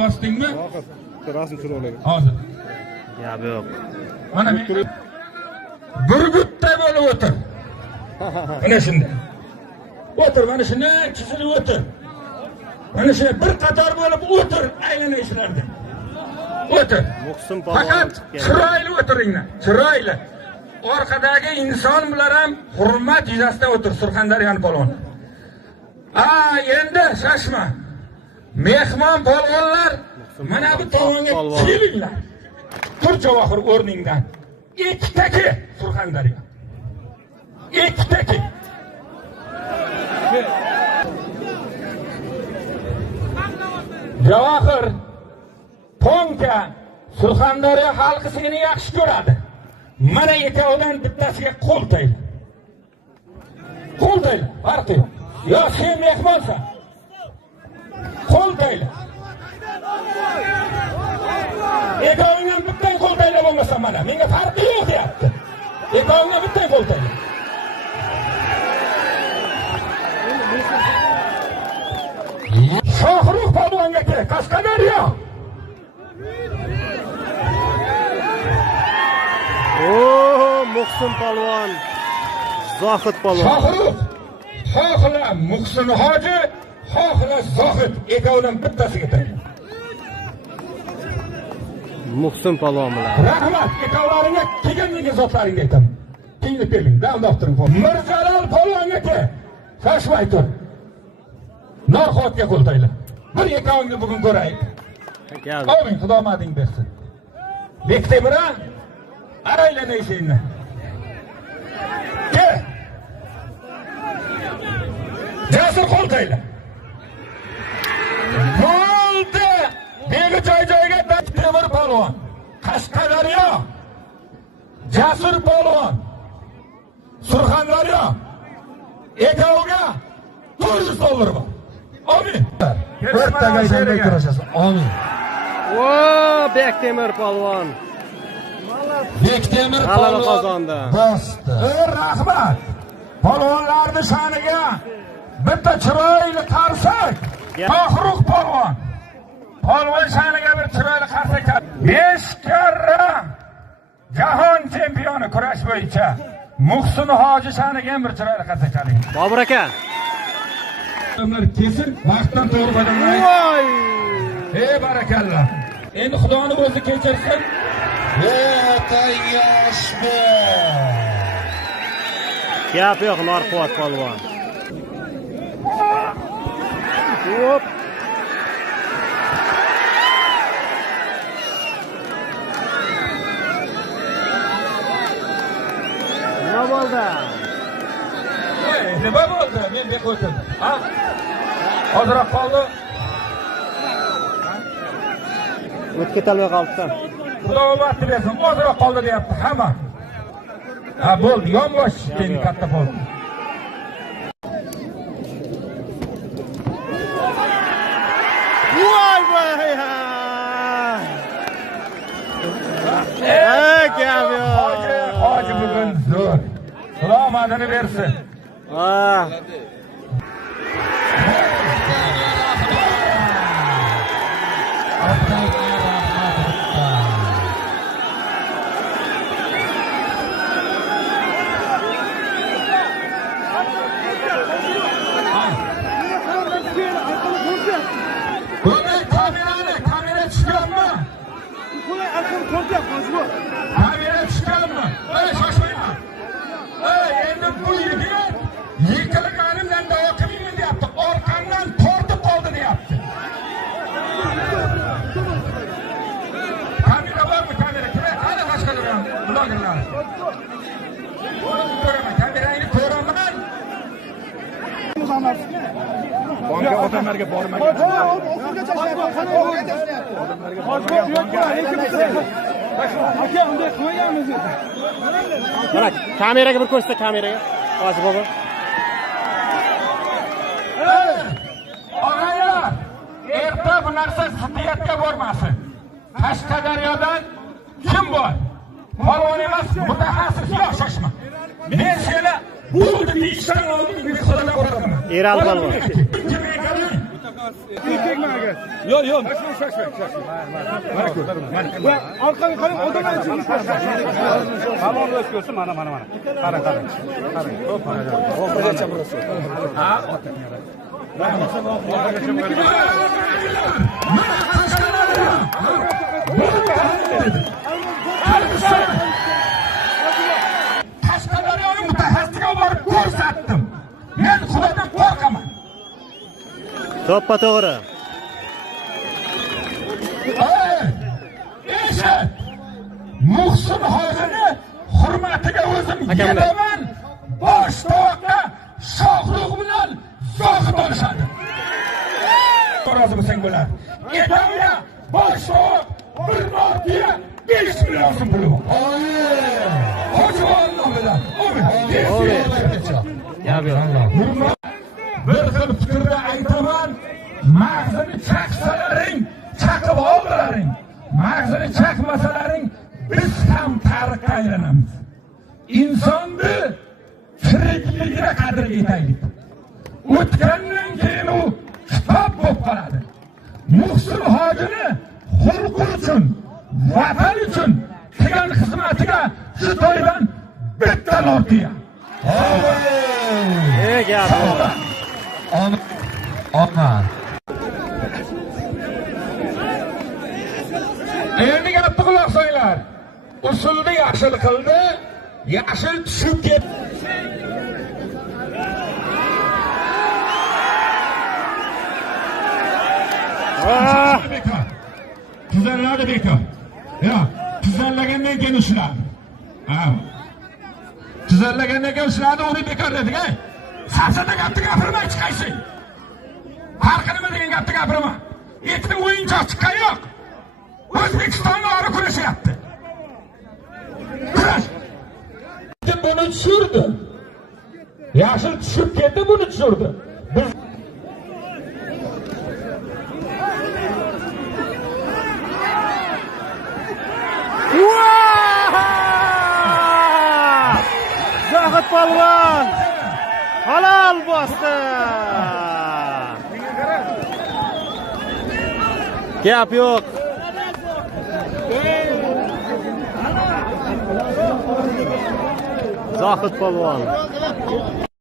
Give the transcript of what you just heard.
bosdingmi? Rasm chiroqlar. Hozir. Gap yo'q. Mana men burgutday bo'lib o'tir. Mana shunday. O'tir, mana shunday chizilib o'tir. Mana shunday bir qator bo'lib o'tir aylanishlarda. O'tir. Muhsin polvon. Faqat chiroyli o'tiringlar. Chiroyli. Orqadagi inson bilan ham hurmat yuzasidan o'tir Surxondaryoning polvoni. Endi shashma. Mehmon polvonlar mana bu tomonga kelinglar. Tur Javohir o'rningdan. Ikkitaki Surxondaryo. Ikkitaki. Javohir Ponka Surxondaryo xalqi seni yaxshi ko'radi. Mana ikkovidan bittasiga qo'l tayla. Qo'l tayla, farqi yo'q. Yo sen mehmonsan. Qo'l tayla. Ikkovidan bitta qo'l tayla bo'lmasa mana menga farqi yo'q deyapti. Ikkovidan bitta qo'l tayla. Shohruh polvonga kerak, Qashqadaryo. Muhsin polvon. Zohid polvon. Shohruh. Xohla Muhsin hoji, xohla Zohid ikkovidan bittasiga tayla. Muhsin polvon bilan. Rahmat, ikkovlaringga kelganingizga zotlaringga aytaman. Keyinib bering, davomlab turing. Mirjalol polvonga kerak. Shoshmay tur. Norxotga qo'l tayla. Bir ikkovingni bugun ko'raylik. Amin, Xudo omading bersin. Bektemira, araylanaysizni. Ke. Jasur qo'l tayla. Bo'ldi. Beni joy-joyiga Bektemir polvon. Qashqadaryo. Jasur polvon. Surxondaryo. Ikkoviga $400 bor. Amin. O'rtaga aylanmay kurashasiz. Amin. Bektemir polvon. Bektemir G'alaba qozondi. Bosdi. Rahmat. Polvonlarning sha'niga bitta chiroyli qarsak. Shohruh polvon. Polvon sha'niga bir chiroyli qarsak. 5 karra jahon chempioni kurash bo'yicha Muhsin hoji sha'niga ham bir chiroyli qarsak chaling. Bobur aka. Odamlar kesin, vaqtdan to'g'ri foydalanmaydi. Voy! Barakalloh. Endi Xudoning o'zi kechirsin. Yoshmi. Gap yo'q, Norquvvat polvon. Hop. Nima bo'ldi? Nima bo'ldi? Men bek o'tirdim. Ha? Hozirroq qoldi. O'tib ketolmay qolibdi. Xudo vaqt bersin. Hozirroq qoldi deyapti hamma. Ha, bo'ldi. Yonbosh keyin katta bo'ldi. Voy voy. Gap yo'q. Hoji bugun zo'r. Xudo omadini bersin. Kamera chiqadimi? Kamera chiqadimi? Shoshmayman. Endi bu yigit yiqilganimdan davo qilmayman deyapti. Orqamdan tortib qoldi deyapti. Kamera bormi? Kamera kerak. Hali boshqalar. Blogerlar. Ko'raman, kamerangni ko'raman. Banka odamlarga bormaydi. Aka, unday qilmaganmiz. Mana kameraga bir ko'rsatsa kameraga. Hoji bobo. Og'aylar, erta bu narsa ziddiyatga bormasin. Qashqadaryodan kim bor? Polvon emas, mutaxassis. Yo'q, shoshma. Men seni bo'ldi deyishdan oldin bir xodimga qo'raman. Eral polvon. Yok yok. Arkanı karın odadan çıkmış. Tamam görsün mana. Karın. Hop. Qashqadaryoning mutaxassisiga borib ko'rsatdim. Men Xudodan qo'rqaman. To'ppa to'g'ri. Eshit. Muhsin hozirni hurmatiga o'zim yetaman. Bosh tovoqqa shohruh bilan zohid olishadi. Rozi bo'lsang bo'ladi. Etamda bosh tovoq bir martiya 5 million so'm puli bor. Hoji nomidan. Bir xil fikrda aytaman. Mag'zini chaqsalaring, chaqib oldilaring. Mag'zini chaqmasalaring biz ham tarixga aylanamiz. Insonni tirikligida qadriga yetaylik. O'tgandan keyin u kitob bo'lib qoladi. Muhsin hojini xulqi uchun, vatan uchun qilgan xizmatiga shu to'ydan bitta notiya. Gap. Ona. Endi gapni quloq solinglar. Usulni yaxshil qildi, yaxshil tushib ketdi. Tuzaladi bekor. Yo'q, tuzallagandan keyin ushladi. Tuzallagandan keyin ushladi, uni bekor dedik, Safsata gapni gapirmay chiqaysiz. Farqi nima degan gapni gapirma. Ikkita o'yinchoq chiqqan yo'q. O'zbekistonga ora kurashyapti. Kurash. Buni tushirdi. Yashil tushib ketdi, buni tushirdi. Biz Zohid polvon halol bosdi. Gap yo'q. Zohid polvon